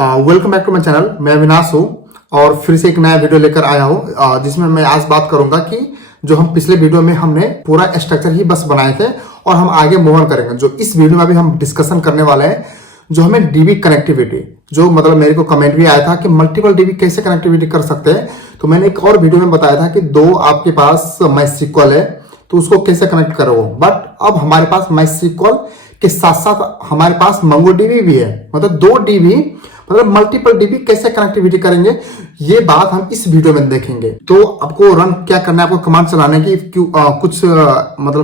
Welcome back to my channel. मैं अविनाश हूँ और फिर से एक नया वीडियो लेकर आया हूँ जिसमें मैं आज बात करूंगा कि जो हम पिछले वीडियो में हमने पूरा स्ट्रक्चर ही बस बनाए थे और हम आगे मूव ऑन करेंगे। जो इस वीडियो में अभी हम डिस्कशन करने वाले हैं, जो हमें डीबी कनेक्टिविटी, जो मतलब मेरे को कमेंट भी आया था कि मल्टीपल डीबी कैसे कनेक्टिविटी कर सकते हैं। तो मैंने एक और वीडियो में बताया था कि दो आपके पास MySQL है तो उसको कैसे कनेक्ट करो, बट अब हमारे पास MySQL के साथ साथ हमारे पास MongoDB भी है। मतलब दो डीबी, मतलब मल्टीपल डीबी कैसे कनेक्टिविटी करेंगे, ये बात हम इस वीडियो में देखेंगे। तो आपको रन क्या करना है, आपको कमांड चलाने की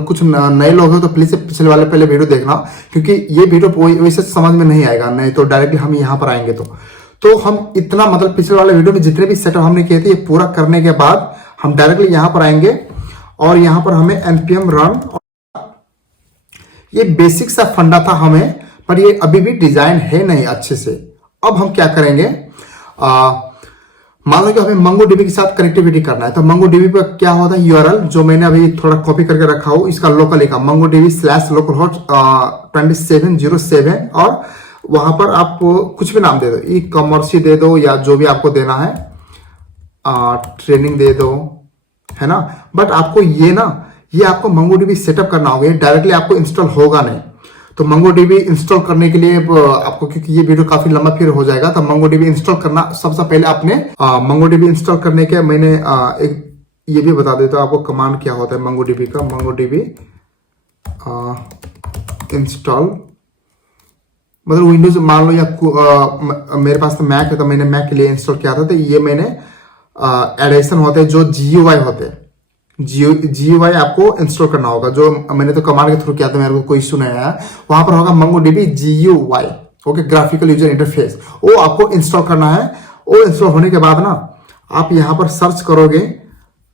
कुछ नए लोग हो तो प्लीज पिछले वाले पहले वीडियो देखना, क्योंकि ये वीडियो वैसे समझ में नहीं आएगा, नहीं तो डायरेक्टली हम यहाँ पर आएंगे तो हम इतना मतलब पिछले वाले वीडियो में जितने भी सेटअप हमने किए थे ये पूरा करने के बाद हम डायरेक्टली यहाँ पर आएंगे और यहाँ पर हमें npm रन, ये बेसिक सा फंडा था हमें, पर ये अभी भी डिजाइन है नहीं अच्छे से। अब हम क्या करेंगे, मान लो कि हमें MongoDB के साथ कनेक्टिविटी करना है तो MongoDB पर क्या होता है, URL जो मैंने अभी थोड़ा कॉपी करके रखा हूं, इसका लोकल लिखा MongoDB/localhost 2707 और वहां पर आप कुछ भी नाम दे दो, ई कॉमर्स दे दो या जो भी आपको देना है, ट्रेनिंग दे दो, है ना। बट आपको ये आपको MongoDB सेटअप करना होगा, डायरेक्टली आपको इंस्टॉल होगा नहीं। तो MongoDB इंस्टॉल करने के लिए आपको, क्योंकि ये वीडियो काफी लंबा फिर हो जाएगा, तो MongoDB इंस्टॉल करना सबसे पहले आपने MongoDB इंस्टॉल करने के मैंने एक ये भी बता देता हूं आपको कमांड क्या होता है MongoDB का। MongoDB इंस्टॉल मतलब विंडोज मान लो या मेरे पास तो मैक है तो मैंने मैक के लिए इंस्टॉल किया था। तो ये मैंने एडिशन होते हैं जो GUI होते हैं, GUI आपको इंस्टॉल करना होगा, जो मैंने तो कमांड के थ्रू किया था, मेरे को कोई इशू नहीं आया। वहां पर होगा MongoDB GUI, okay, graphical user interface, वो आपको इंस्टॉल करना है। वो इंस्टॉल होने के बाद ना आप यहाँ पर सर्च करोगे,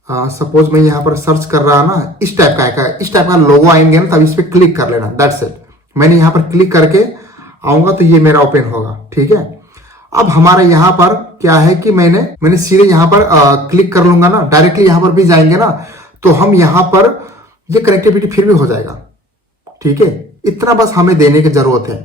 सपोज मैं यहाँ पर सर्च कर रहा ना, इस टाइप का लोगो आएंगे ना, तब इस पर क्लिक कर लेना, दैट्स इट। मैंने यहाँ पर क्लिक करके आऊंगा तो ये मेरा ओपन होगा, ठीक है। अब हमारा यहाँ पर क्या है कि मैंने सीधे यहाँ पर क्लिक कर लूंगा ना, डायरेक्टली यहाँ पर भी जाएंगे ना, तो हम यहाँ पर ये कनेक्टिविटी फिर भी हो जाएगा, ठीक है। इतना बस हमें देने की जरूरत है।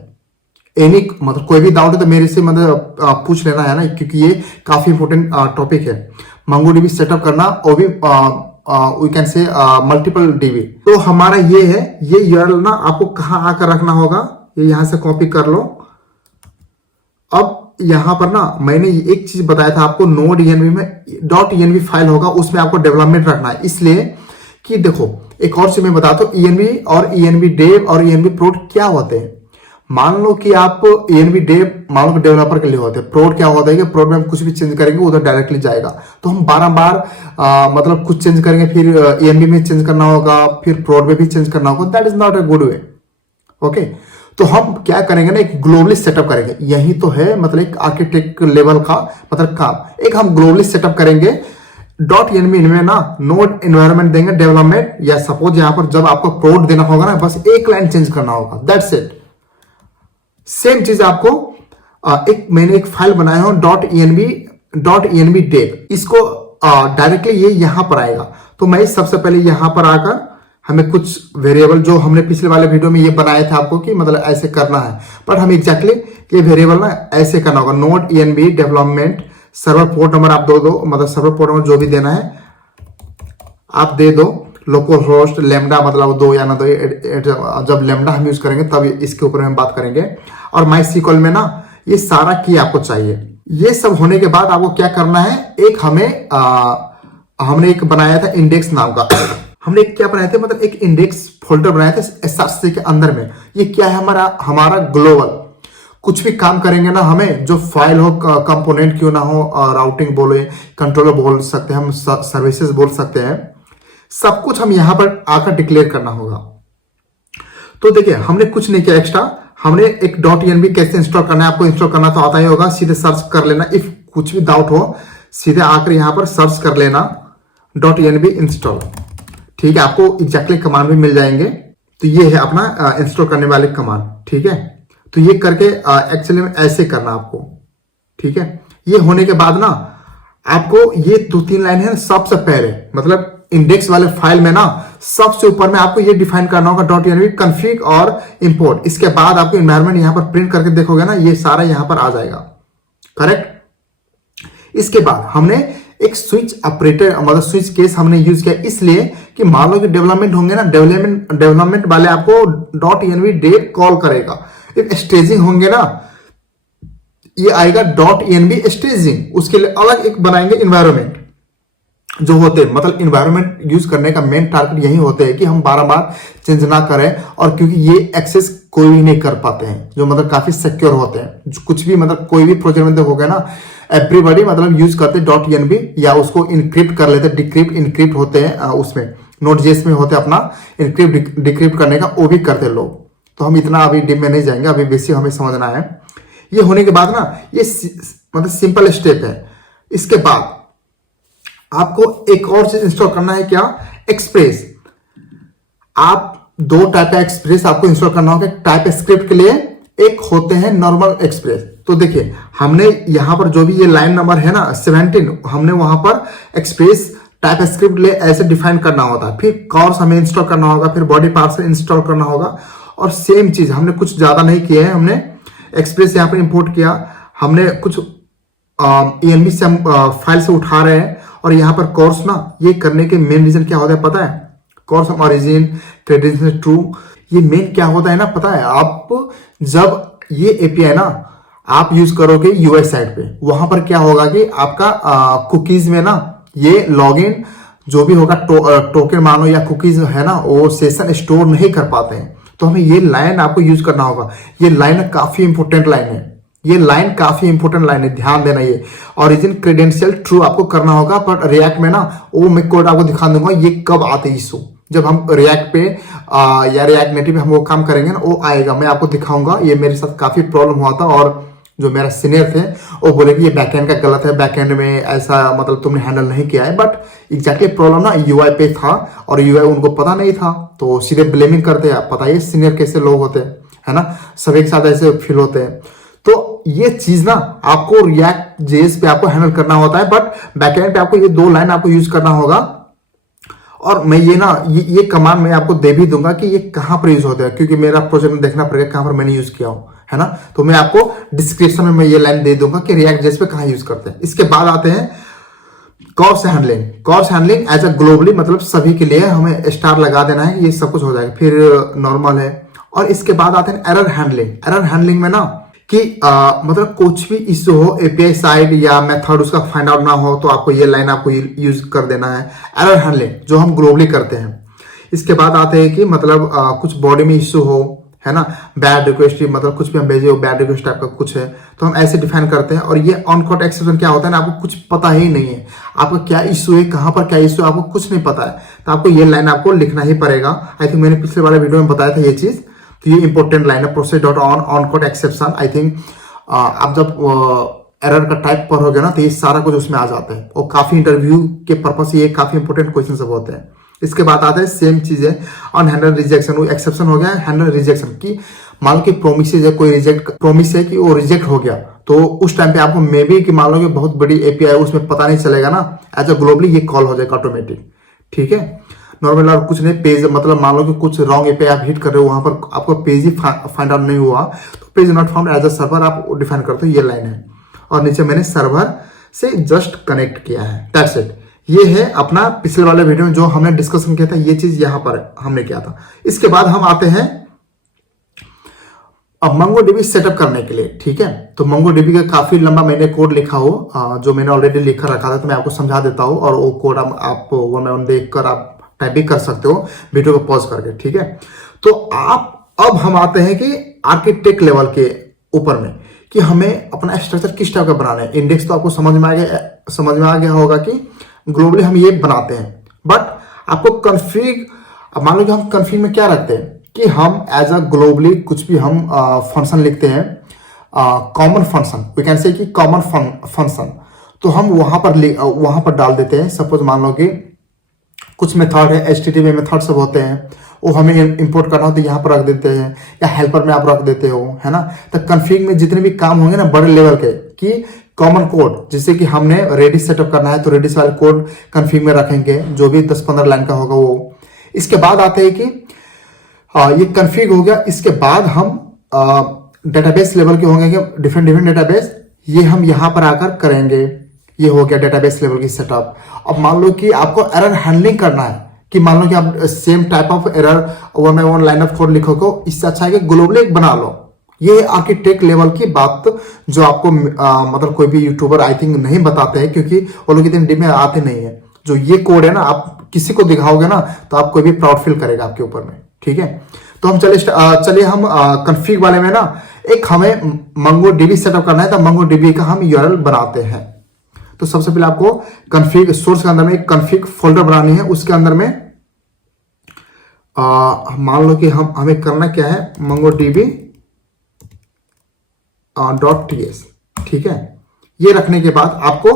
एनी मतलब कोई भी डाउट है तो मेरे से मतलब पूछ लेना है ना, क्योंकि ये काफी इंपॉर्टेंट टॉपिक है, MongoDB सेटअप करना, और भी we can say multiple DB. तो हमारा ये है, ये URL ना आपको कहाँ आकर रखना होगा, ये यहां से कॉपी कर लो। अब यहां पर ना मैंने एक चीज बताया था आपको, node.env में .env फाइल होगा, उसमें आपको डेवलपमेंट रखना है, इसलिए कि देखो एक और चीज मैं बताता हूं, env और env dev और env prod क्या होते हैं। मान लो कि आप env dev मान लो डेवलपर के लिए होते हैं, prod क्या होता है कि prod में हम कुछ भी चेंज करेंगे उधर डायरेक्टली जाएगा, तो हम बार मतलब कुछ चेंज करेंगे, फिर env में चेंज करना होगा, फिर prod में भी चेंज करना होगा, that is not a good way, okay. तो हम क्या करेंगे ना, एक ग्लोबली सेटअप करेंगे, यही तो है मतलब एक आर्किटेक्ट लेवल का मतलब काम। एक हम ग्लोबली सेटअप करेंगे, .env में ना नोड एनवायरनमेंट देंगे डेवलपमेंट, या सपोज यहां पर जब आपको प्रोड देना होगा ना, बस एक लाइन चेंज करना होगा, दैट्स इट। सेम चीज आपको मैंने एक फाइल बनाया हो .env dev, इसको डायरेक्टली ये यहां पर आएगा। तो मैं सबसे पहले यहां पर आकर हमें कुछ वेरिएबल, जो हमने पिछले वाले वीडियो में ये बनाए थे आपको कि मतलब ऐसे करना है, बट हम एग्जैक्टली ये वेरिएबल ना ऐसे करना होगा, .env development server port number आप दो मतलब सर्वर पोर्ट नंबर जो भी देना है आप दे दो, लोकल होस्ट लेमडा मतलब दो या ना दो, जब लेमडा हम यूज करेंगे तब इसके ऊपर हम बात करेंगे। और MySQL में ना ये सारा की आपको चाहिए। ये सब होने के बाद आपको क्या करना है, एक हमने एक बनाया था इंडेक्स नाम का हमने क्या बनाए थे, मतलब एक इंडेक्स फोल्डर बनाए थे SRC के अंदर में। ये क्या है, हमारा ग्लोबल, कुछ भी काम करेंगे ना, हमें जो फाइल हो, कंपोनेंट क्यों ना हो, राउटिंग बोले, कंट्रोलर बोल सकते हैं हम, सर्विसेज बोल सकते हैं, सब कुछ हम यहां पर आकर डिक्लेयर करना होगा। तो देखिए हमने कुछ नहीं किया एक्स्ट्रा, हमने एक .env कैसे इंस्टॉल करना है, आपको इंस्टॉल करना तो आता ही होगा, सीधे सर्च कर लेना, इफ कुछ भी डाउट हो सीधे आकर यहां पर सर्च कर लेना .env इंस्टॉल, ठीक है। आपको एग्जैक्टली कमांड भी मिल जाएंगे। तो ये है अपना इंस्टॉल करने वाले कमांड, ठीक है। तो ये करके एक्चुअली में ऐसे करना आपको, ठीक है। ये होने के बाद ना आपको ये 2-3 लाइन है सबसे पहले, मतलब इंडेक्स वाले फाइल में ना सबसे ऊपर में आपको ये डिफाइन करना होगा .env config और import। इसके बाद आपको एनवायरनमेंट यहां पर प्रिंट करके देखोगे ना, ये सारा यहां पर आ जाएगा, करेक्ट। इसके बाद हमने एक स्विच ऑपरेटर मतलब स्विच केस हमने यूज किया इसलिए कि मान लो कि डेवलपमेंट होंगे ना, डेवलपमेंट वाले आपको .env डेट कॉल करेगा। एक स्टेजिंग होंगे ना, ये आएगा .env स्टेजिंग, उसके लिए अलग एक बनाएंगे इन्वायरमेंट जो होते हैं। मतलब इन्वायरमेंट यूज करने का मेन टारगेट यही होते हैं कि हम बार चेंज ना करें, और क्योंकि ये एक्सेस कोई भी नहीं कर पाते हैं, जो मतलब काफी सिक्योर होते हैं। कुछ भी मतलब कोई भी प्रोजेक्ट में देखोगे ना, एवरीबॉडी मतलब यूज करते .env या उसको इनक्रिप्ट कर लेते, डिक्रिप्ट इनक्रिप्ट होते हैं उसमें Node.js में होते हैं अपना इनक्रिप्ट डिक्रिप्ट करने का, वो भी करते हैं लोग। तो हम इतना अभी डीप में नहीं जाएंगे, अभी बेसिक हमें समझना है। ये होने के बाद ना, ये मतलब सिंपल स्टेप है। इसके बाद आपको एक और चीज इंस्टॉल करना है, क्या? एक्सप्रेस। आप दो टाइप का एक्सप्रेस आपको इंस्टॉल करना होगा, टाइप स्क्रिप्ट के लिए, एक होते हैं नॉर्मल एक्सप्रेस। तो देखिए हमने यहां पर जो भी ये लाइन नंबर है ना 17, हमने वहां पर एक्सप्रेस टाइप स्क्रिप्ट ले ऐसे डिफाइन करना होता है। फिर कॉर्स हमें इंस्टॉल करना होगा, फिर बॉडी पार्ट्स इंस्टॉल करना होगा, और सेम चीज हमने कुछ ज्यादा नहीं किया है। हमने एक्सप्रेस यहाँ पर इंपोर्ट किया, हमने कुछ env से हम फाइल से उठा रहे हैं, और यहाँ पर कोर्स ना, ये करने के मेन रीजन क्या होता है पता है? कोर्स ऑरिजिन क्रेडेंशियल ट्रू, ये मेन क्या होता है ना पता है? आप जब ये एपीआई ना आप यूज करोगे यूआई साइड पे, वहां पर क्या होगा कि आपका कुकीज में ना ये लॉगिन जो भी होगा टोकन मानो या कुकीज है ना, वो सेशन स्टोर नहीं कर पाते हैं। तो हमें ये लाइन आपको यूज करना होगा। ये लाइन काफी इंपोर्टेंट लाइन है, ये लाइन काफी इंपोर्टेंट लाइन है, ध्यान देना। ये ओरिजिन क्रेडेंशियल ट्रू आपको करना होगा, बट रिएक्ट में ना वो मैं कोड आपको दिखा दूंगा ये कब आते इशू। जब हम रिएक्ट पे या रिएक्ट नेटिव पे हम वो काम करेंगे ना, वो आएगा, मैं आपको दिखाऊंगा। ये मेरे साथ काफी प्रॉब्लम हुआ था, और जो मेरा सीनियर थे वो बोले कि ये बैकएंड का गलत है, बैकएंड में ऐसा मतलब तुमने हैंडल नहीं किया है। बट एग्जैक्टली प्रॉब्लम ना यूआई पे था, और यूआई उनको पता नहीं था, तो सीधे ब्लेमिंग करते हैं। पता है सीनियर कैसे लोग होते हैं, है ना, सभी के साथ ऐसे फील होते हैं। तो ये चीज ना आपको रिएक्ट जेएस पे आपको हैंडल करना होता है, बट बैकएंड पे आपको ये दो लाइन आपको यूज करना होगा। और मैं ये ना ये कमांड मैं आपको दे भी दूंगा कि ये कहां पर यूज होता है, क्योंकि मेरा प्रोजेक्ट में देखना पड़ेगा कहां पर मैंने यूज किया हूं, है ना। तो मैं आपको डिस्क्रिप्शन में मैं ये लाइन दे दूंगा कि रिएक्ट जेएस पे कहां यूज करते हैं। इसके बाद आते हैं CORS handling. CORS handling as a globally मतलब सभी के लिए हमें स्टार लगा देना है, ये सब कुछ हो जाएगा, फिर नॉर्मल है। और इसके बाद आते हैं एरर हैंडलिंग। एरर हैंडलिंग में ना कि मतलब कुछ भी इश्यू हो एपीआई साइड या मेथड उसका फाइंड आउट ना हो, तो आपको ये लाइन आपको यूज कर देना है, एरर हैंडलिंग, जो हम ग्लोबली करते हैं। इसके बाद आते हैं कि मतलब कुछ बॉडी में इश्यू हो, है ना, बैड रिक्वेस्ट, मतलब कुछ भी हम भेजे हो बैड रिक्वेस्ट टाइप का कुछ है, तो हम ऐसे डिफाइन करते हैं। और ये ऑन कोड एक्सेप्शन क्या होता है ना, आपको कुछ पता ही नहीं है, आपका क्या इश्यू है, कहां पर क्या इश्यू है, आपको कुछ नहीं पता है, तो आपको ये लाइन आपको लिखना ही पड़ेगा। आई थिंक मैंने पिछले वाले वीडियो में बताया था ये चीज, तो ये इंपॉर्टेंट लाइन है, process dot on code exception. I think आप जब एरर का टाइप पर हो गया ना, तो ये सारा कुछ उसमें आ जाता है, और काफी इंटरव्यू के पर्पस से ये काफी इंपॉर्टेंट क्वेश्चन सब होते हैं। इसके बाद आता है सेम चीज है ऑन हैंडल रिजेक्शन। वो एक्सेप्शन हो गया हैंडल रिजेक्शन की, मान लो कि प्रोमिसेज है, कोई प्रोमिस है कि वो रिजेक्ट हो गया, तो उस टाइम पे आपको मे बी कि मान लो कि बहुत बड़ी एपीआई है, उसमें पता नहीं चलेगा ना, एज अ ग्लोबली ये कॉल हो जाएगा ऑटोमेटिक, ठीक है। नॉर्मल और कुछ नहीं, पेज मतलब मान लो कि कुछ रॉन्ग एपीआई आप हिट कर रहे हो, वहां पर आपको पेज ही फाइंड आउट नहीं हुआ, तो page not found as a server आप डिफाइन करते हो, ये लाइन है। और नीचे मैंने सर्वर से जस्ट कनेक्ट किया है, दैट्स इट। ये है अपना पिछले वाले वीडियो में जो हमने डिस्कशन किया था, ये चीज यहां पर हमने किया था। इसके बाद हम आते हैं अब MongoDB सेटअप करने के लिए, ठीक है। तो MongoDB का काफी लंबा मैंने कोड लिखा हो, जो मैंने ऑलरेडी लिखकर रखा था, तो मैं आपको समझा देता हूं, और वो कोड आप वन बाय वन देखकर आप टाइप भी कर सकते हो वीडियो को पॉज करके, ठीक है। तो अब हम आते हैं कि आर्किटेक्ट लेवल के ऊपर में, कि हमें अपना स्ट्रक्चर किस टाइप का बनाना है। इंडेक्स तो आपको समझ में आ गया होगा कि ग्लोबली हम ये बनाते हैं, बट आपको कॉन्फ़िग, मान लो कि हम कॉन्फ़िग में क्या रखते हैं कि हम एज अ ग्लोबली कुछ भी हम फंक्शन लिखते हैं, कॉमन फंक्शन, वी कैन से कि कॉमन फंक्शन, तो हम वहां पर डाल देते हैं। सपोज मान लो कि कुछ मेथड है, HTTP मेथड सब होते हैं, वो हमें इंपोर्ट करना हो तो यहाँ पर रख देते हैं, या हेल्पर में आप रख देते हो, है ना। तो कॉन्फ़िग में जितने भी काम होंगे ना बड़े लेवल के, कि कॉमन कोड, जैसे कि हमने रेडिस सेटअप करना है, तो रेडिस वाले कोड कॉन्फ़िग में रखेंगे, जो भी 10-15 लाइन का होगा वो। इसके बाद आते हैं कि ये कॉन्फ़िग हो गया। इसके बाद हम डेटाबेस लेवल के होंगे, डिफरेंट डेटाबेस, ये हम यहाँ पर आकर करेंगे। ये हो गया डेटाबेस लेवल की सेटअप। अब मान लो कि आपको एरर हैंडलिंग करना है, कि मान लो कि आप same type of error one by one line of code लिखोगे, इससे अच्छा है कि ग्लोबली एक बना लो। ये आर्किटेक्ट लेवल की बात जो आपको मतलब कोई भी यूट्यूबर आई थिंक नहीं बताते हैं, क्योंकि वो लोग इतने डीप में आते नहीं है। जो ये कोड है ना, आप किसी को दिखाओगे ना तो आप कोई भी प्राउड फील करेगा आपके ऊपर में, ठीक है। तो हम चलिए हम कॉन्फ़िग वाले में ना, एक हमें मंगो डीबी सेटअप करना है, तो मंगो डीबी का हम यूआरएल बनाते हैं। तो सबसे पहले आपको कॉन्फ़िग सोर्स के अंदर में एक कॉन्फ़िग फोल्डर बनानी है। उसके अंदर में मान लो कि हमें करना क्या है, मंगो डीबी .ts, ठीक है। ये रखने के बाद आपको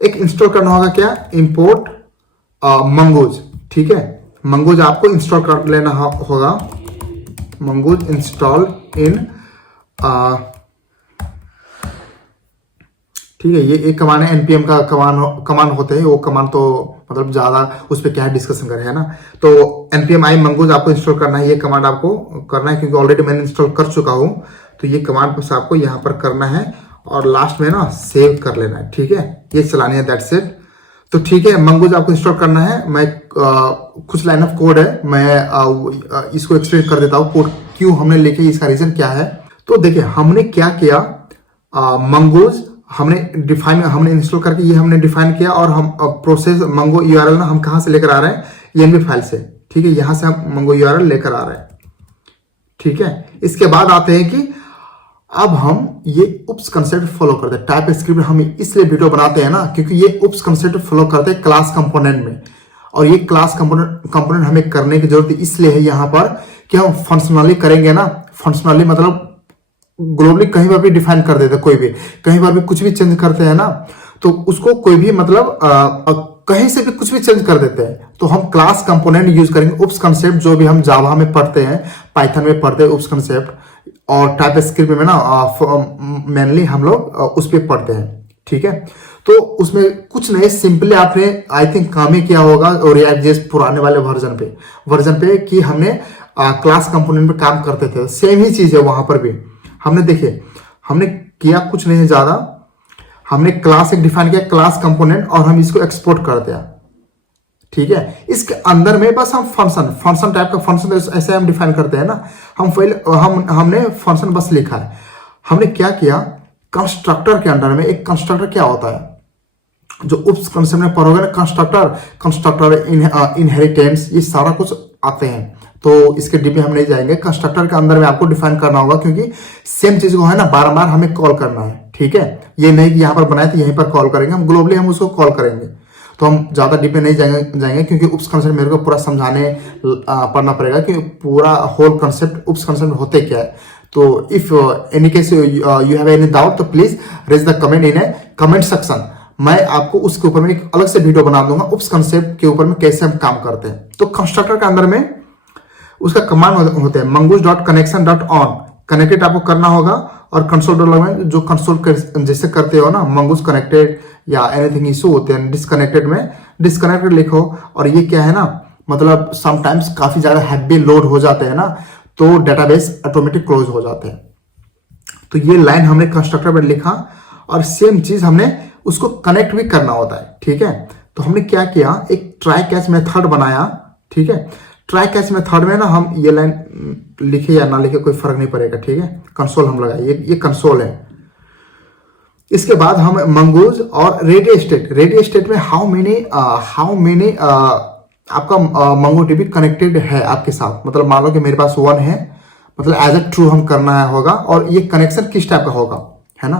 एक इंस्टॉल करना होगा, क्या, इंपोर्ट मंगोज, ठीक है। मंगोज आपको इंस्टॉल कर लेना होगा, मंगोज इंस्टॉल इन, ठीक है। ये एक कमांड है, npm का कमांड होते हैं। वो कमांड तो मतलब ज्यादा उस पर क्या है डिस्कशन करें, है ना। तो npm i मंगोज आपको इंस्टॉल करना है। ये कमांड आपको करना है क्योंकि ऑलरेडी मैंने इंस्टॉल कर चुका हूं। तो ये कमांड बस आपको यहाँ पर करना है और लास्ट में ना सेव कर लेना है, ठीक है। ये चलानी है, दैट्स इट। तो ठीक है, मंगोज आपको इंस्टॉल करना है। मैं कुछ लाइन ऑफ कोड है, मैं इसको एक्सप्लेन कर देता हूँ कोड क्यों हमने लिखे, इसका रीजन क्या है। तो देखिए हमने क्या किया, मंगोज हमने इंस्टॉल करके ये हमने डिफाइन किया, और हम प्रोसेस मंगो यूआरएल ना हम कहाँ से लेकर आ रहे हैं, env फाइल से, ठीक है। यहां से हम मंगो यूआरएल लेकर आ रहे हैं, ठीक है। इसके बाद आते हैं कि अब हम ये उप्स कंसेप्ट फॉलो करते हैं। टाइप स्क्रिप्ट हम इसलिए वीडियो बनाते हैं ना, क्योंकि ये उप्स कंसेप्ट फॉलो करते हैं क्लास कंपोनेंट में। और ये क्लास कंपोनेंट हमें करने की जरूरत इसलिए है यहाँ पर कि हम फंक्शनली करेंगे ना। फंक्शनली मतलब ग्लोबली कहीं पर भी डिफाइन कर देते, कोई भी कहीं पर भी कुछ भी चेंज करते हैं ना, तो उसको कोई भी मतलब कहीं से भी कुछ भी चेंज कर देते हैं। तो हम क्लास कंपोनेंट यूज करेंगे। उप्स कंसेप्ट जो भी हम जावा में पढ़ते हैं, पाइथन में पढ़ते हैं उप्स कंसेप्ट, और टाइप स्क्रिप्ट में ना मेनली हम लोग उस पर पढ़ते हैं, ठीक है। तो उसमें कुछ नहीं, सिंपली आपने आई थिंक काम ही किया होगा और रिएक्ट.जेएस पुराने वाले वर्जन पे कि हमने क्लास कंपोनेंट पे काम करते थे। सेम ही चीज है वहां पर भी। हमने देखिए हमने किया कुछ नहीं ज्यादा, हमने क्लास एक डिफाइन किया, क्लास कंपोनेंट, और हम इसको एक्सपोर्ट कर दिया, ठीक है। इसके अंदर में बस हम फंक्शन टाइप का फंक्शन ऐसे हम डिफाइन करते हैं ना। हमने फंक्शन बस लिखा है। हमने क्या किया, कंस्ट्रक्टर के अंदर में एक कंस्ट्रक्टर क्या होता है, जो उप्स कंसेप्ट में पढ़ोगे ना, कंस्ट्रक्टर इनहेरिटेंस, ये सारा कुछ आते हैं। तो इसके डीप में हम नहीं जाएंगे। कंस्ट्रक्टर के अंदर में आपको डिफाइन करना होगा, क्योंकि सेम चीज को है ना बार बार हमें कॉल करना है, ठीक है। ये नहीं कि यहाँ पर बनाए तो यहीं पर कॉल करेंगे, हम ग्लोबली हम उसको कॉल करेंगे। तो हम ज्यादा डीप में नहीं जाएंगे क्योंकि उप्स कंसेप्ट मेरे को पूरा समझाने पड़ना पड़ेगा कि पूरा होल कंसेप्ट उप्स कंसेप्ट होते क्या है। तो if any case you have any doubt तो please raise the comment in a comment section. मैं आपको उसके ऊपर में एक अलग से वीडियो बना दूंगा उप्स कंसेप्ट के ऊपर में कैसे हम काम करते हैं। तो कंस्ट्रक्टर के अंदर में उसका कमांड होते हैं mongoose.connection.on, कनेक्टेड आपको करना होगा, और कंसोल में जो कंसोल जैसे करते हो ना, मंगूस कनेक्टेड या एनीथिंग इशू होते हैं, डिस्कनेक्टेड में डिस्कनेक्टेड लिखो। और ये क्या है ना, मतलब समटाइम्स काफी ज्यादा हैवी लोड हो जाते हैं ना, तो डेटाबेस ऑटोमेटिक क्लोज हो जाते हैं। तो ये लाइन हमने कंस्ट्रक्टर में लिखा, और सेम चीज हमने उसको कनेक्ट भी करना होता है, ठीक है। तो हमने क्या किया, एक ट्राई कैच मेथड बनाया, ठीक है। ट्राई कैच मेथड में ना हम ये लाइन लिखे या ना लिखे कोई फर्क नहीं पड़ेगा, ठीक है। कंसोल हम लगाए, ये कंसोल है। इसके बाद हम मंगूज और रेडी स्टेट में हाउ मेनी आपका मंगो डीबी कनेक्टेड है आपके साथ। मतलब मान लो कि मेरे पास 1 है, मतलब एज ए ट्रू हम करना है होगा, और ये कनेक्शन किस टाइप का होगा, है ना।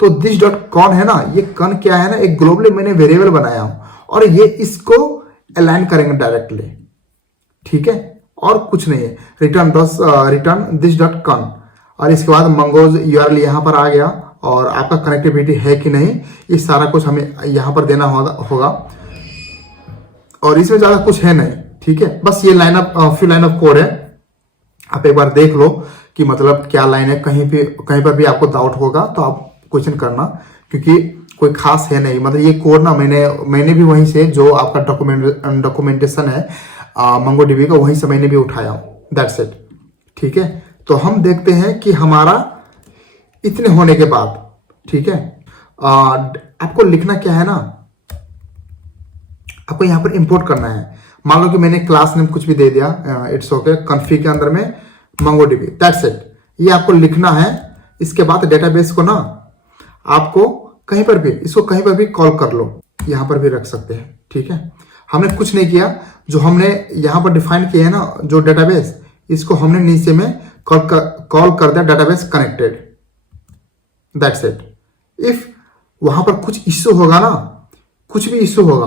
तो दिस डॉट कॉन है ना, ये कन क्या है ना, एक ग्लोबली मैंने वेरिएबल बनाया हूं, और ये इसको अलाइन करेंगे डायरेक्टली, ठीक है। और कुछ नहीं है, रिटर्न दिस डॉट कन, और इसके बाद मंगोज यूआरएल यहां पर आ गया, और आपका कनेक्टिविटी है कि नहीं, ये सारा कुछ हमें यहां पर देना होगा। और इसमें ज्यादा कुछ है नहीं, ठीक है। बस ये फ्यू लाइन ऑफ कोड है, आप एक बार देख लो कि मतलब क्या लाइन है। कहीं पर भी आपको डाउट होगा तो आप क्वेश्चन करना, क्योंकि कोई खास है नहीं। मतलब ये कोड ना मैंने भी वहीं से जो आपका डॉक्यूमेंटेशन है मंगो डीबी का, वहीं से मैंने भी उठाया हूं, दैट्स इट, ठीक है। तो हम देखते हैं कि हमारा इतने होने के बाद ठीक है। आपको लिखना क्या है ना, आपको यहाँ पर इंपोर्ट करना है। मान लो कि मैंने क्लास नेम कुछ भी दे दिया, इट्स ओके, कॉन्फ़िग के अंदर में मंगोडीबी, दैट्स इट। ये आपको लिखना है। इसके बाद डेटाबेस को ना आपको कहीं पर भी, इसको कहीं पर भी कॉल कर लो, यहाँ पर भी रख सकते हैं, ठीक है। हमने कुछ नहीं किया, जो हमने यहाँ पर डिफाइन किया है ना जो डेटाबेस, इसको हमने नीचे में कॉल कर दिया database connected, that's it. If वहां पर कुछ इश्यू होगा ना, कुछ भी इश्यू होगा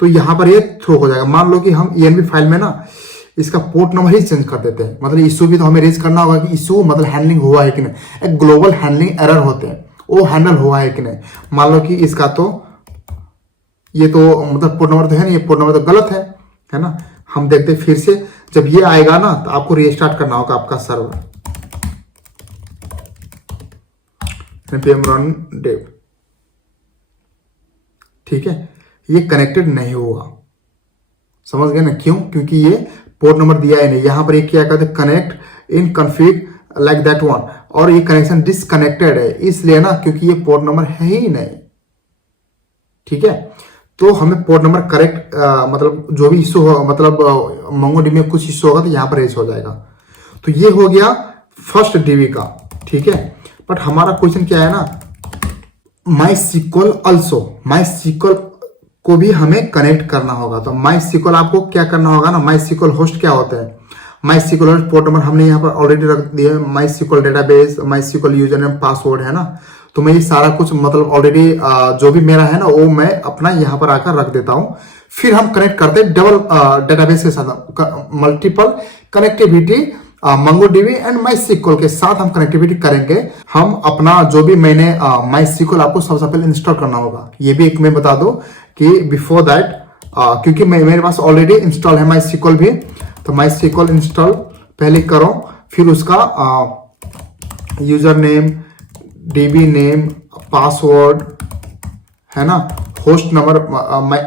तो यहां पर ये थ्रो हो जाएगा। मान लो कि हम ENB फाइल में ना इसका पोर्ट नंबर ही चेंज कर देते हैं, मतलब इश्यू भी तो हमें रेज करना होगा कि इश्यू मतलब हैंडलिंग हुआ है कि नहीं। एक ग्लोबल हैंडलिंग एरर होते हैं, वो हैंडल हुआ है कि नहीं। मान लो कि इसका तो ये तो मतलब पोर्ट नंबर तो है नहीं, ये पोर्ट नंबर तो गलत है ना। हम देखते फिर से, जब ये आएगा ना तो आपको रीस्टार्ट करना होगा आपका सर्वर, npm run dev, ठीक है। ये कनेक्टेड नहीं हुआ, समझ गए ना क्यों? क्योंकि ये पोर्ट नंबर दिया ही नहीं। यहां पर ये क्या कहते हैं, connect in config like that one, और ये कनेक्शन डिसकनेक्टेड है इसलिए ना, क्योंकि ये पोर्ट नंबर है ही नहीं, ठीक है। तो हमें पोर्ट नंबर करेक्ट मतलब जो भी इश्यू हो, मतलब मंगोडीबी में कुछ इश्यू होगा तो यहां पर रेज हो जाएगा। तो ये हो गया फर्स्ट डीबी का, ठीक है। बट हमारा क्वेश्चन क्या है ना, MySQL ऑल्सो, MySQL को भी हमें कनेक्ट करना होगा। तो MySQL आपको क्या करना होगा ना, MySQL होस्ट क्या होता है, MySQL होस्ट पोर्ट नंबर हमने यहाँ पर ऑलरेडी रख दिया है, MySQL database, MySQL user name password है ना। तो मैं ये सारा कुछ मतलब ऑलरेडी जो भी मेरा है ना वो मैं अपना यहाँ पर आकर रख देता हूँ। फिर हम कनेक्ट करते हैं डबल डेटाबेस के साथ, मल्टीपल कनेक्टिविटी मंगोडीबी एंड MySQL के साथ हम कनेक्टिविटी करेंगे। हम अपना जो भी मैंने MySQL आपको सबसे पहले इंस्टॉल करना होगा। ये भी एक मैं बता दूं कि बिफोर दैट, क्योंकि मेरे पास ऑलरेडी इंस्टॉल है MySQL भी, तो MySQL इंस्टॉल पहले करो, फिर उसका user name, dB name, password है ना, होस्ट नंबर,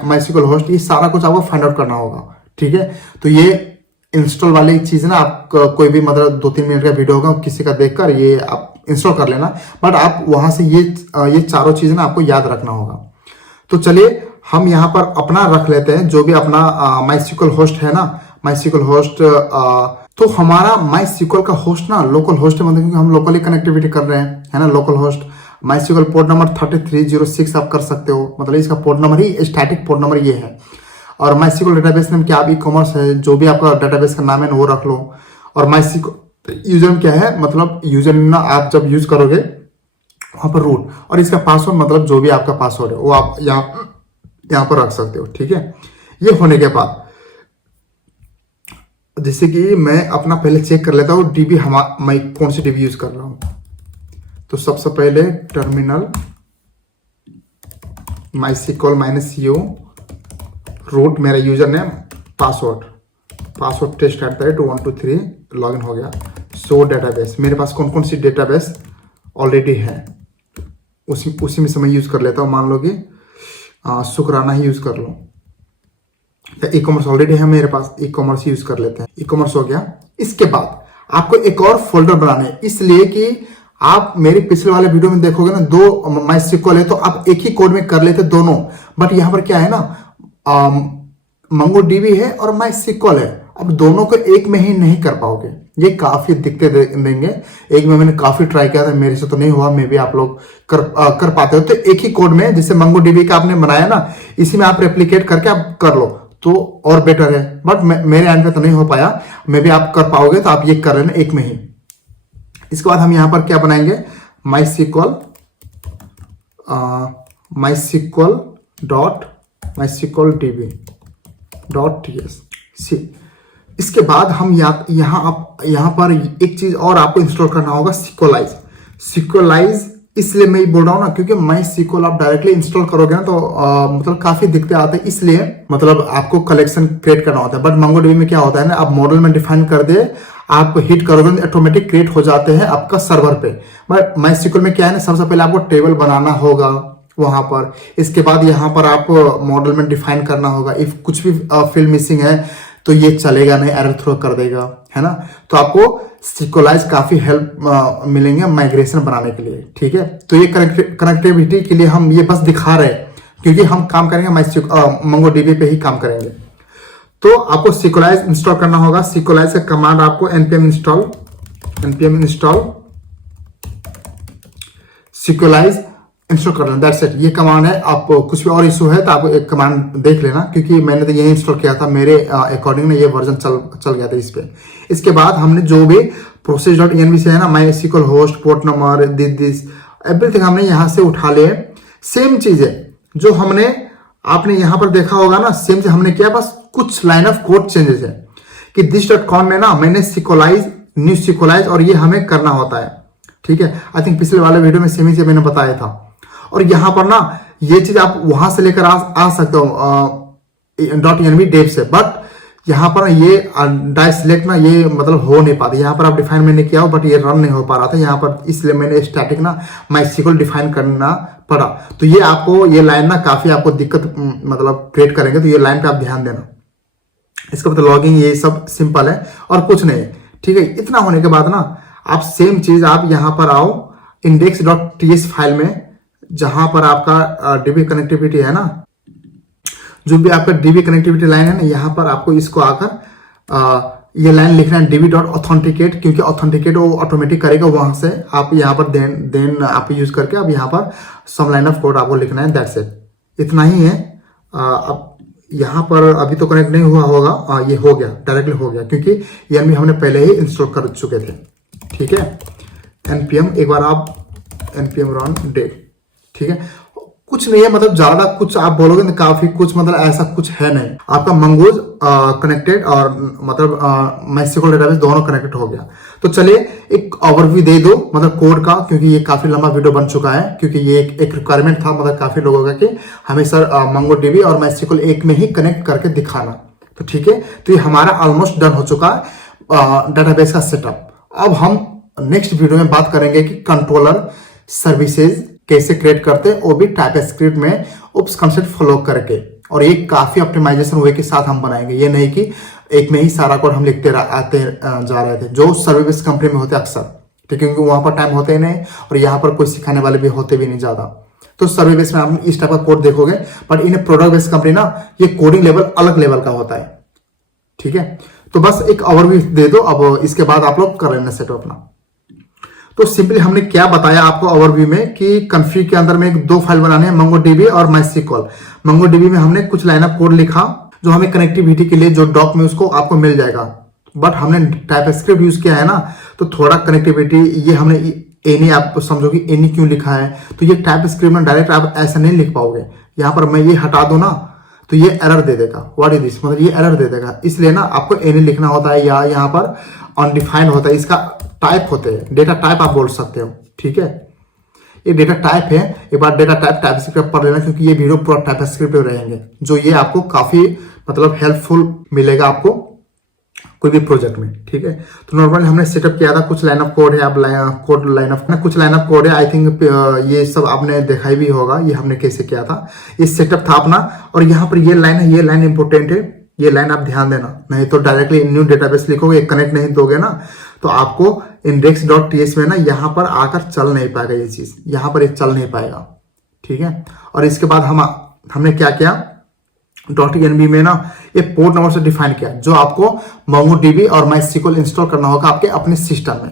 MySQL होस्ट, ये सारा कुछ आपको फाइंड आउट करना होगा, ठीक है। तो ये इंस्टॉल वाली चीज ना, आप कोई भी मतलब 2-3 मिनट का वीडियो होगा किसी का देखकर ये आप इंस्टॉल कर लेना, बट आप वहां से ये चारों चीजें ना आपको याद रखना होगा। तो चलिए हम यहाँ पर अपना रख लेते हैं, जो भी अपना MySQL होस्ट है ना, MySQL होस्ट। तो हमारा MySQL का होस्ट ना लोकल होस्ट है, मतलब क्योंकि हम लोकली कनेक्टिविटी कर रहे हैं, है ना। Local host MySQL port number 3306 आप कर सकते हो, मतलब इसका पोर्ट नंबर ही स्टैटिक पोर्ट नंबर ये है। और MySQL डेटाबेस नेम क्या, आप ई-कॉमर्स है, जो भी आपका डेटाबेस का नाम है वो रख लो। और MySQL यूजर नेम क्या है, मतलब यूजर नेम ना आप जब यूज करोगे वहां पर रूट, और इसका पासवर्ड मतलब जो भी आपका पासवर्ड है वो आप यहाँ पर रख सकते हो, ठीक है। ये होने के बाद जैसे कि मैं अपना पहले चेक कर लेता हूँ डीबी, मैं कौन सी डीबी यूज कर रहा हूँ। तो सबसे पहले टर्मिनल MySQL -u रूट, मेरा user name, password test @ 1 2 3, login हो गया। सो डेटाबेस, मेरे पास कौन कौन सी डेटाबेस ऑलरेडी है उसी में से मैं यूज कर लेता हूँ। मान लो कि शुक्राना ही यूज कर लो, तो ई-कॉमर्स ऑलरेडी है मेरे पास, ई-कॉमर्स यूज कर लेते हैं। ई-कॉमर्स हो गया। इसके बाद आपको एक और फोल्डर बनाना है, इसलिए कि आप मेरे पिछले वाले वीडियो में देखोगे ना, 2 MySQL है तो आप एक ही कोड में कर लेते दोनों, बट यहाँ पर क्या है ना, मंगोडीबी है और MySQL है, अब दोनों को एक में ही नहीं कर पाओगे, ये काफी दिक्कतें देंगे। एक में मैंने काफी ट्राई किया था, मेरे से तो नहीं हुआ, मे भी आप लोग कर पाते हो। तो एक ही कोड में, जैसे मंगोडीबी का आपने बनाया ना, इसी में आप रेप्लिकेट करके आप कर लो तो और बेटर है, बट मेरे एंड पे तो नहीं हो पाया, मे भी आप कर पाओगे तो आप ये कर लेना एक में ही। इसके बाद हम यहां पर क्या बनाएंगे, MySQL.MySQLDB.ts। इसके बाद हम यहाँ पर एक चीज और आपको इंस्टॉल करना होगा, सिक्वलाइज। इसलिए मैं बोल रहा हूँ ना, क्योंकि MySQL आप डायरेक्टली इंस्टॉल करोगे ना तो मतलब काफी दिक्कतें आते हैं, इसलिए मतलब आपको कलेक्शन क्रिएट करना होता है। बट MongoDB में क्या होता है ना, आप मॉडल में डिफाइन कर दे, आप हिट करोगे तो ऑटोमेटिक क्रिएट हो जाते हैं आपका सर्वर पे। बट MySQL में क्या है ना, सबसे पहले आपको टेबल बनाना होगा वहां पर। इसके बाद यहाँ पर आप मॉडल में डिफाइन करना होगा, इफ कुछ भी फील्ड मिसिंग है तो ये चलेगा नहीं, एरर थ्रो कर देगा। है ना। तो आपको सिक्वलाइज काफी हेल्प मिलेंगे माइग्रेशन बनाने के लिए, ठीक है। तो ये कनेक्टिविटी के लिए हम ये बस दिखा रहे हैं, क्योंकि हम काम करेंगे मंगो डीबी पे ही काम करेंगे। तो आपको सिक्वलाइज इंस्टॉल करना होगा। सिक्वलाइज का कमांड आपको npm इंस्टॉल सिक्वलाइज इंस्टॉल करना, दैट्स इट। ये कमांड है। आप कुछ भी और इशू है तो आप एक कमांड देख लेना, क्योंकि मैंने तो यही इंस्टॉल किया था, मेरे अकॉर्डिंग ना ये वर्जन चल गया था इस पे। इसके बाद हमने जो भी process.env से है ना, माई SQL host, port number, this everything हमने यहाँ से उठा लिए। सेम चीज है जो हमने आपने यहाँ पर देखा होगा ना, सेम से हमने किया, बस कुछ लाइन ऑफ कोड चेंजेस है कि this.com में ना मैंने न्यू सिक्वलाइज और ये हमें करना होता है, ठीक है। आई थिंक पिछले वाले वीडियो में सेम ही से मैंने बताया था। और यहाँ पर ना ये चीज आप वहां से लेकर आ सकते हो .env डेव से, बट यहाँ पर ये डाई सिलेक्ट ना ये मतलब हो नहीं पाती। यहाँ पर आप डिफाइन मैंने किया हो बट ये रन नहीं हो पा रहा था यहाँ पर, इसलिए मैंने स्टैटिक ना MySQL डिफाइन करना पड़ा। तो ये आपको ये लाइन ना काफी आपको दिक्कत मतलब क्रिएट करेंगे, तो ये लाइन पे आप ध्यान देना। इसका मतलब लॉगिंग ये सब सिंपल है और कुछ नहीं, ठीक है। इतना होने के बाद ना आप सेम चीज आप यहाँ पर आओ index.ts फाइल में, जहां पर आपका डीबी कनेक्टिविटी है ना, जो भी आपका डीबी कनेक्टिविटी लाइन है ना, यहाँ पर आपको इसको आकर ये लाइन लिखना है db.authenticate, क्योंकि ऑथेंटिकेट वो ऑटोमेटिक करेगा वहां से। आप यहाँ पर देन आप यूज करके अब यहाँ पर सम लाइन ऑफ कोड आपको लिखना है, दैट्स इट। इतना ही है। अब यहाँ पर अभी तो कनेक्ट नहीं हुआ होगा, ये हो गया, डायरेक्टली हो गया, क्योंकि ये हमने पहले ही इंस्टॉल कर चुके थे, ठीक है। npm एक बार आप npm run dev, ठीक है। कुछ नहीं है, मतलब ज्यादा कुछ आप बोलोगे तो काफी कुछ मतलब ऐसा कुछ है नहीं। आपका मंगोज कनेक्टेड और मतलब MySQL डेटाबेस दोनों कनेक्टेड हो गया। तो चलिए एक ओवरव्यू दे दो मतलब कोड का, क्योंकि ये काफी लंबा वीडियो बन चुका है, क्योंकि ये एक रिक्वायरमेंट था मतलब काफी लोगों का कि हमें सर MongoDB और MySQL एक में ही कनेक्ट करके दिखाना। तो ठीक है, तो ये हमारा ऑलमोस्ट डन हो चुका है डेटाबेस का सेटअप। अब हम नेक्स्ट वीडियो में बात करेंगे कि कंट्रोलर सर्विसेज कैसे क्रिएट करते हैं, वो भी टाइपस्क्रिप्ट में उप्स कंसेप्ट फॉलो करके, और ये काफी ऑप्टिमाइजेशन वे के साथ हम बनाएंगे। ये नहीं कि एक में ही सारा कोड हम लिखते आते जा रहे थे, जो सर्विस कंपनी में होते अक्सर, ठीक है, क्योंकि वहां पर टाइम होते ही नहीं और यहाँ पर कोई सिखाने वाले भी होते भी नहीं ज्यादा। तो सर्विस बेस में आप इस टाइप का कोड देखोगे, but in product based company ना ये कोडिंग लेवल अलग लेवल का होता है, ठीक है। तो बस एक ओवरव्यू दे दो, अब इसके बाद आप लोग कर लेना सेटअप अपना। तो सिंपली हमने क्या बताया आपको ओवरव्यू में कि कॉन्फ़िग के अंदर में दो फाइल बनाने हैं, MongoDB और MySQL। MongoDB में हमने कुछ लाइन ऑफ कोड लिखा जो हमें कनेक्टिविटी के लिए जो डॉक में उसको आपको मिल जाएगा, बट हमने टाइपस्क्रिप्ट यूज किया है ना, तो थोड़ा कनेक्टिविटी ये हमने एनी, आप समझो कि एनी क्यों लिखा है, तो ये टाइपस्क्रिप्ट में डायरेक्ट आप ऐसा नहीं लिख पाओगे। यहाँ पर मैं ये हटा दूं ना तो ये एरर दे देगा, व्हाट इज दिस, मतलब ये एरर दे देगा। इसलिए ना आपको एनी लिखना होता है, या यहाँ पर अनडिफाइंड होता है, इसका टाइप होते हैं, डेटा टाइप आप बोल सकते हो, ठीक है। ये डेटा टाइप है, एक बार डेटा टाइपस्क्रिप्ट पढ़ लेना, क्योंकि ये वीडियो पूरा टाइपस्क्रिप्ट में रहेंगे, जो ये आपको काफी मतलब हेल्पफुल मिलेगा आपको कोई भी प्रोजेक्ट में, ठीक है। तो नॉर्मली हमने सेटअप किया था, कुछ लाइन ऑफ कोड है, अब कोड लाइन ऑफ कुछ लाइन ऑफ कोड है, आई थिंक ये सब आपने देखा भी होगा, ये हमने कैसे किया था, ये सेटअप था अपना। और यहाँ पर ये लाइन है, ये लाइन इंपॉर्टेंट है, ये लाइन आप ध्यान देना, नहीं तो डायरेक्टली न्यू डेटाबेस लिखोगे, कनेक्ट नहीं दोगे ना, तो आपको index.ts में ना यहाँ पर आकर चल नहीं पाएगा, ये चीज यहाँ पर ये चल नहीं पाएगा, ठीक है। और इसके बाद हमने क्या किया, .env में ना ये पोर्ट नंबर से डिफाइन किया, जो आपको MongoDB और MySQL इंस्टॉल करना होगा आपके अपने सिस्टम में।